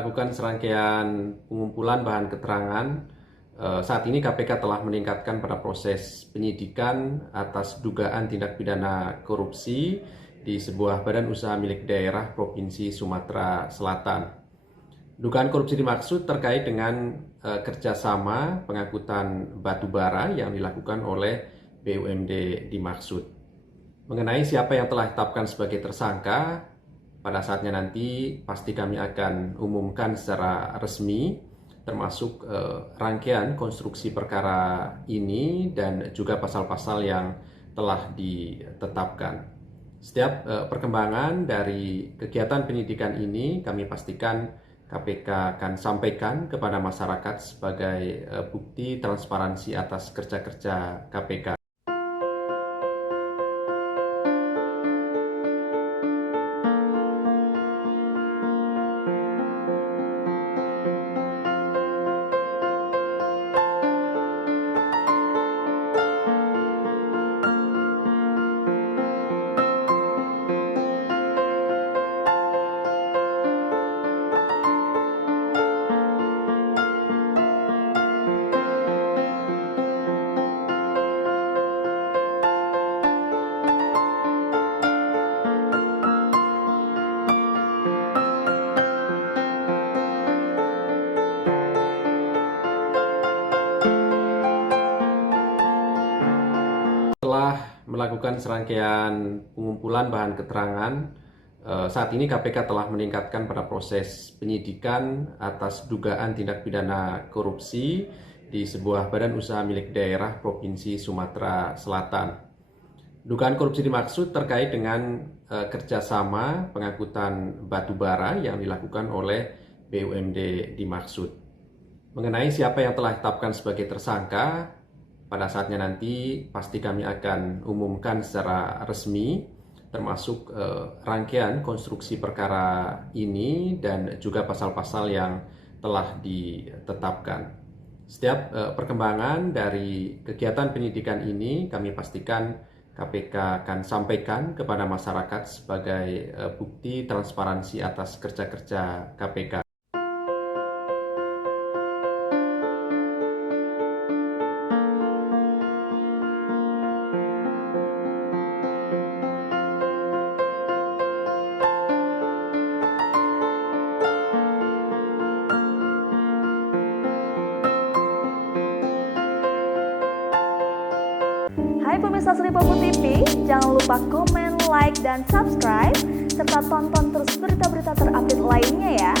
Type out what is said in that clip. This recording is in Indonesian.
melakukan serangkaian pengumpulan bahan keterangan. Saat ini KPK telah meningkatkan pada proses penyidikan atas dugaan tindak pidana korupsi di sebuah badan usaha milik daerah Provinsi Sumatera Selatan. Dugaan korupsi dimaksud terkait dengan kerjasama pengangkutan batu bara yang dilakukan oleh BUMD dimaksud. Mengenai siapa yang telah ditetapkan sebagai tersangka, pada saatnya nanti pasti kami akan umumkan secara resmi, termasuk rangkaian konstruksi perkara ini dan juga pasal-pasal yang telah ditetapkan. Setiap perkembangan dari kegiatan penyidikan ini kami pastikan KPK akan sampaikan kepada masyarakat sebagai bukti transparansi atas kerja-kerja KPK. Setelah melakukan serangkaian pengumpulan bahan keterangan, saat ini KPK telah meningkatkan pada proses penyidikan atas dugaan tindak pidana korupsi di sebuah badan usaha milik daerah Provinsi Sumatera Selatan. Dugaan korupsi dimaksud terkait dengan kerjasama pengangkutan batu bara yang dilakukan oleh BUMD dimaksud. Mengenai siapa yang telah ditetapkan sebagai tersangka, pada saatnya nanti pasti kami akan umumkan secara resmi, termasuk rangkaian konstruksi perkara ini dan juga pasal-pasal yang telah ditetapkan. Setiap perkembangan dari kegiatan penyidikan ini kami pastikan KPK akan sampaikan kepada masyarakat sebagai bukti transparansi atas kerja-kerja KPK. Hai pemirsa Sri Popo TV, jangan lupa komen, like, dan subscribe, serta tonton terus berita-berita terupdate lainnya ya.